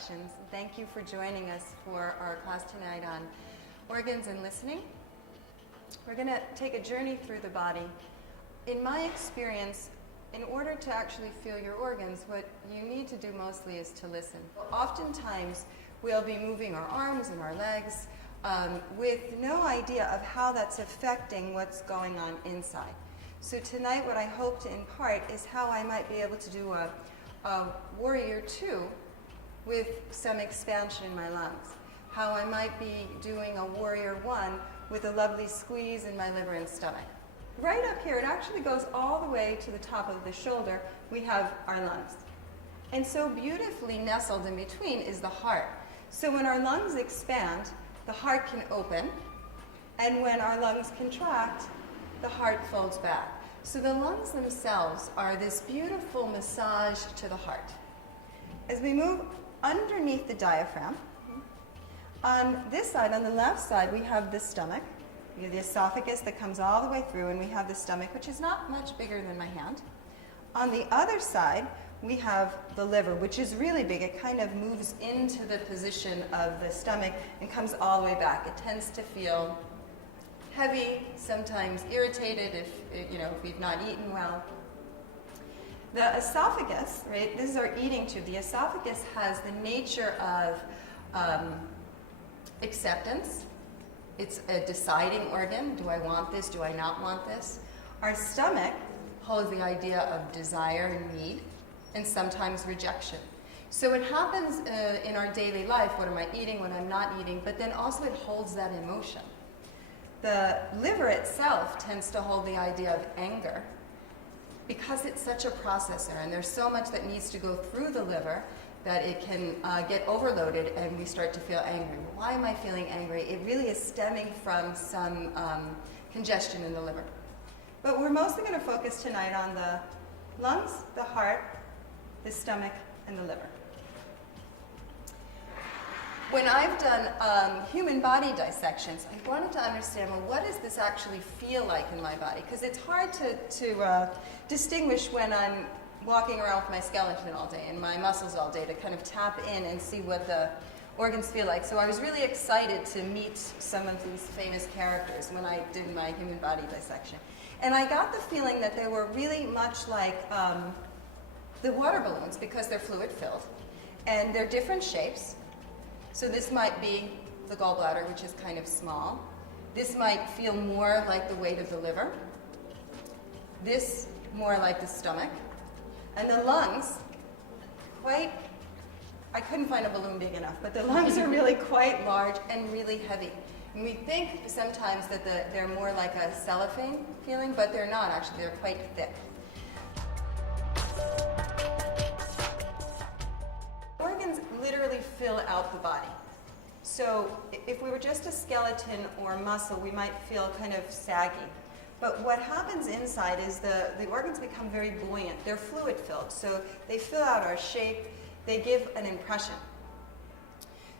Disections. Thank you for joining us for our class tonight on organs and listening. We're going to take a journey through the body. In my experience, in order to actually feel your organs, what you need to do mostly is to listen. Oftentimes, we'll be moving our arms and our legs with no idea of how that's affecting what's going on inside. So tonight, what I hope to impart is how I might be able to do a warrior two with some expansion in my lungs. How I might be doing a warrior one with a lovely squeeze in my liver and stomach. Right up here, it actually goes all the way to the top of the shoulder. We have our lungs. And so beautifully nestled in between is the heart. So when our lungs expand, the heart can open. And when our lungs contract, the heart folds back. So the lungs themselves are this beautiful massage to the heart. As we move underneath the diaphragm, on this side, on the left side, we have the stomach. We have the esophagus that comes all the way through, and we have the stomach, which is not much bigger than my hand. On the other side, we have the liver, which is really big. It kind of moves into the position of the stomach and comes all the way back. It tends to feel heavy, sometimes irritated if we've not eaten well. The esophagus, right, this is our eating tube. The esophagus has the nature of acceptance. It's a deciding organ. Do I want this? Do I not want this? Our stomach holds the idea of desire and need, and sometimes rejection. So it happens in our daily life, what am I eating, what I'm not eating, but then also it holds that emotion. The liver itself tends to hold the idea of anger because it's such a processor, and there's so much that needs to go through the liver that it can get overloaded and we start to feel angry. Why am I feeling angry? It really is stemming from some congestion in the liver. But we're mostly going to focus tonight on the lungs, the heart, the stomach, and the liver. When I've done human body dissections, I wanted to understand, well, what does this actually feel like in my body? Because it's hard to distinguish when I'm walking around with my skeleton all day and my muscles all day to kind of tap in and see what the organs feel like. So I was really excited to meet some of these famous characters when I did my human body dissection. And I got the feeling that they were really much like the water balloons because they're fluid filled. And they're different shapes. So this might be the gallbladder, which is kind of small. This might feel more like the weight of the liver. This more like the stomach. And the lungs, I couldn't find a balloon big enough, but the lungs are really quite large and really heavy. And we think sometimes that they're more like a cellophane feeling, but they're not actually, they're quite thick. Organs literally fill out the body. So if we were just a skeleton or muscle, we might feel kind of saggy. But what happens inside is the organs become very buoyant. They're fluid filled, so they fill out our shape. They give an impression.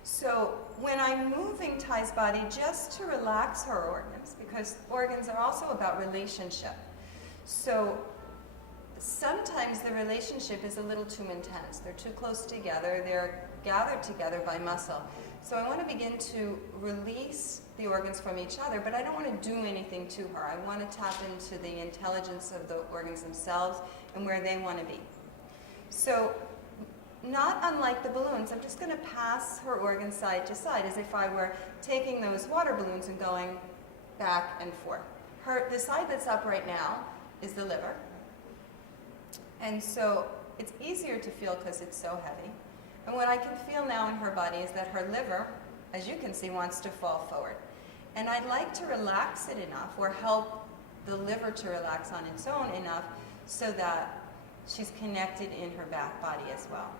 So when I'm moving Ty's body just to relax her organs, because organs are also about relationship. So sometimes the relationship is a little too intense. They're too close together. They're gathered together by muscle. So I want to begin to release the organs from each other, but I don't want to do anything to her. I want to tap into the intelligence of the organs themselves and where they want to be. So not unlike the balloons, I'm just going to pass her organs side to side as if I were taking those water balloons and going back and forth. The side that's up right now is the liver. And so it's easier to feel because it's so heavy. And what I can feel now in her body is that her liver, as you can see, wants to fall forward. And I'd like to relax it enough or help the liver to relax on its own enough so that she's connected in her back body as well.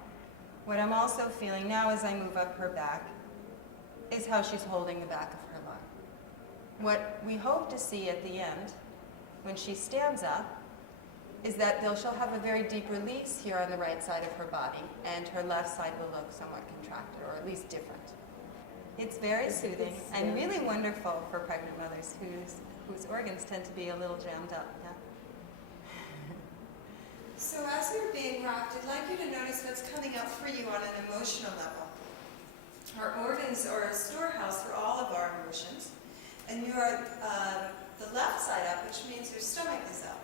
What I'm also feeling now as I move up her back is how she's holding the back of her lung. What we hope to see at the end, when she stands up, is that she'll have a very deep release here on the right side of her body, and her left side will look somewhat contracted, or at least different. It's very soothing and really wonderful for pregnant mothers whose organs tend to be a little jammed up. Yeah? So as you're being rocked, I'd like you to notice what's coming up for you on an emotional level. Our organs are a storehouse for all of our emotions. And you are the left side up, which means your stomach is up.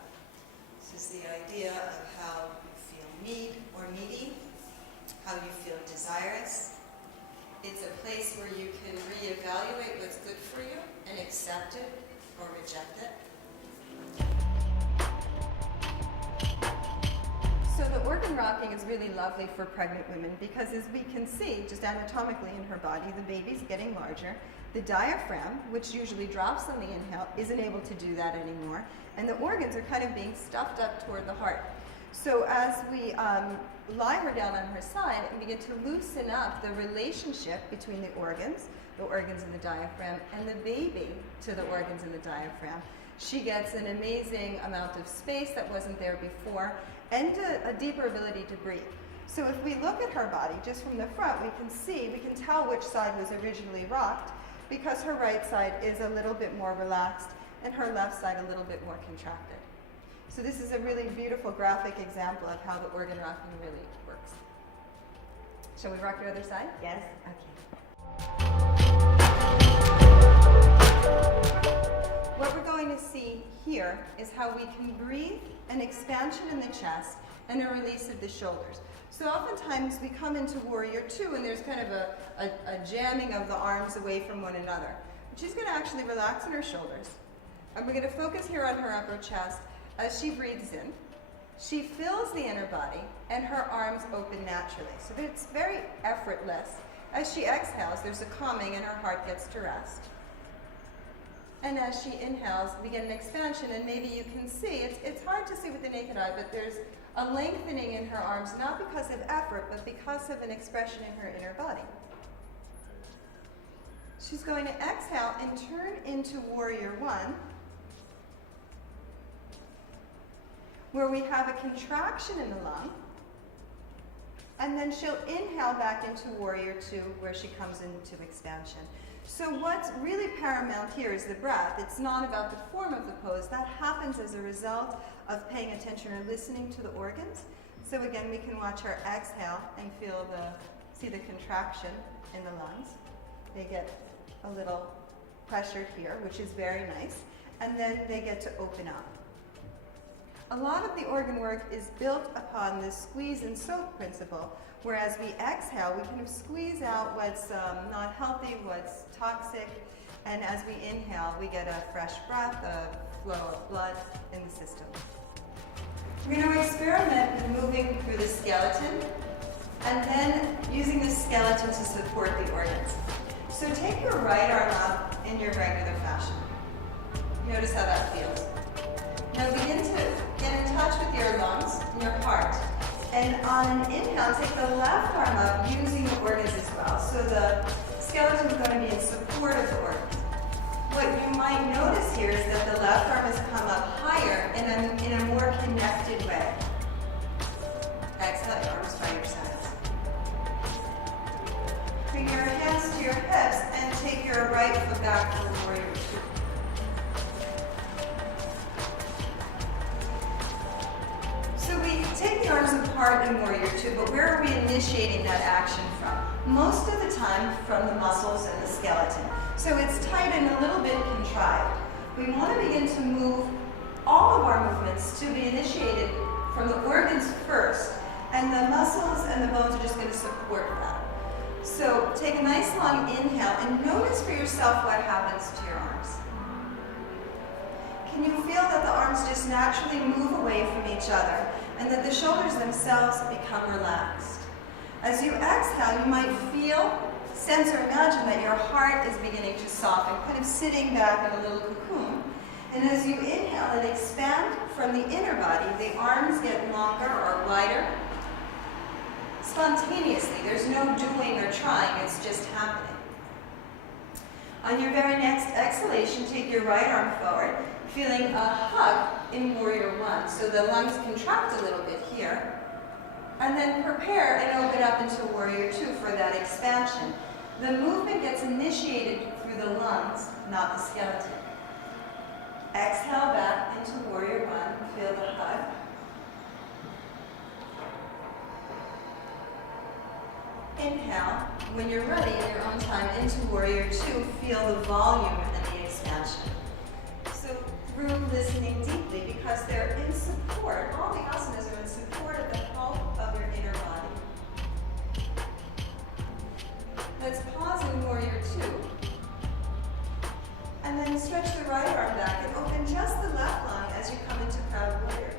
This is the idea of how you feel need or needy, how you feel desirous. It's a place where you can reevaluate what's good for you and accept it or reject it. So the organ rocking is really lovely for pregnant women because, as we can see, just anatomically in her body, the baby's getting larger. The diaphragm, which usually drops on the inhale, isn't able to do that anymore. And the organs are kind of being stuffed up toward the heart. So as we lie her down on her side and begin to loosen up the relationship between the organs in the diaphragm, and the baby to the organs in the diaphragm, she gets an amazing amount of space that wasn't there before and a deeper ability to breathe. So if we look at her body just from the front, we can tell which side was originally rocked, because her right side is a little bit more relaxed and her left side a little bit more contracted. So this is a really beautiful graphic example of how the organ rocking really works. Shall we rock your other side? Yes. Okay. What we're going to see here is how we can breathe an expansion in the chest and a release of the shoulders. So oftentimes we come into Warrior Two and there's kind of a jamming of the arms away from one another. But she's going to actually relax in her shoulders. And we're going to focus here on her upper chest. As she breathes in, she fills the inner body and her arms open naturally. So that it's very effortless. As she exhales, there's a calming and her heart gets to rest. And as she inhales, we get an expansion, and maybe you can see, it's hard to see with the naked eye, but there's a lengthening in her arms, not because of effort, but because of an expression in her inner body. She's going to exhale and turn into Warrior One, where we have a contraction in the lung, and then she'll inhale back into Warrior Two, where she comes into expansion. So what's really paramount here is the breath. It's not about the form of the pose. That happens as a result of paying attention or listening to the organs. So again, we can watch her exhale and see the contraction in the lungs. They get a little pressured here, which is very nice. And then they get to open up. A lot of the organ work is built upon this squeeze and soak principle, whereas we exhale, we kind of squeeze out what's not healthy, what's toxic, and as we inhale, we get a fresh breath, a flow of blood in the system. We're going to experiment with moving through the skeleton, and then using the skeleton to support the organs. So take your right arm up in your regular fashion. Notice how that feels. Now begin to get in touch with your lungs and your heart. And on an inhale, take the left arm up using the organs as well. So the skeleton is going to be in support of the organs. What you might notice here is that the left arm has come up higher in a more connected way. Exhale, your arms by your sides. Bring your hands to your hips and take your right foot back for Warrior Two. So we take the arms apart in Warrior Two, but where are we initiating that action from? Most of the time from the muscles and the skeleton. So it's tight and a little bit contrived. We want to begin to move all of our movements to be initiated from the organs first, and the muscles and the bones are just going to support that. So take a nice long inhale and notice for yourself what happens to your arms. Can you feel that the arms just naturally move away from each other and that the shoulders themselves become relaxed? As you exhale, you might feel, sense, or imagine that your heart is beginning to soften, kind of sitting back in a little cocoon. And as you inhale and expand from the inner body, the arms get longer or wider. Spontaneously, there's no doing or trying, it's just happening. On your very next exhalation, take your right arm forward, feeling a hug in Warrior One. So the lungs contract a little bit here. And then prepare and open up into Warrior Two for that expansion. The movement gets initiated through the lungs, not the skeleton. Exhale back into Warrior One, feel the hug. Inhale, when you're ready in your own time into Warrior Two, feel the volume and the expansion. So through listening deeply, because they're in support, all the asanas are in support of the health of your inner body. Let's pause in Warrior Two. And then stretch the right arm back and open just the left lung as you come into Proud Warrior.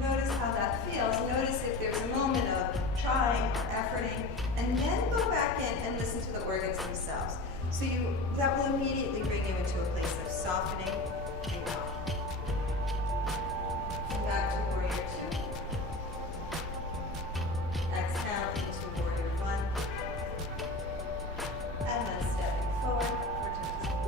Notice how that feels. Notice if there's a moment of trying or efforting, and then go back in and listen to the organs themselves. So that will immediately bring you into a place of softening and calm. Come back to Warrior Two. Exhale into Warrior One. And then stepping forward for Takasana.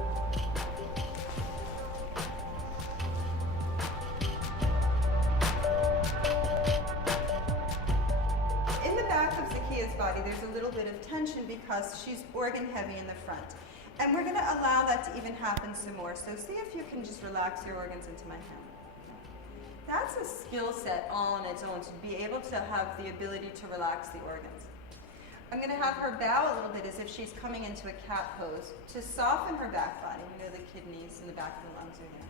In the back of Zakia's body, there's a little bit of tension because she's organ heavy in the front. And we're going to allow that to even happen some more. So see if you can just relax your organs into my hand. That's a skill set all on its own, to be able to have the ability to relax the organs. I'm going to have her bow a little bit as if she's coming into a cat pose to soften her back body. You know, the kidneys and the back of the lungs are here.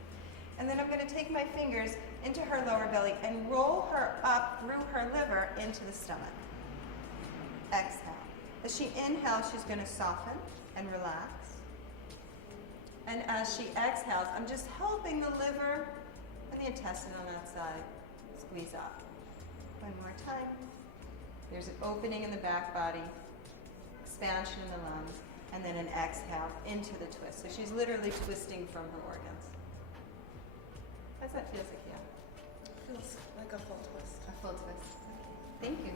And then I'm going to take my fingers into her lower belly and roll her up through her liver into the stomach. Exhale. As she inhales, she's going to soften and relax. And as she exhales, I'm just helping the liver and the intestine on that side squeeze up. One more time. There's an opening in the back body, expansion in the lungs, and then an exhale into the twist. So she's literally twisting from her organs. How does that feel, Zakia? Feels like a full twist. A full twist. Thank you.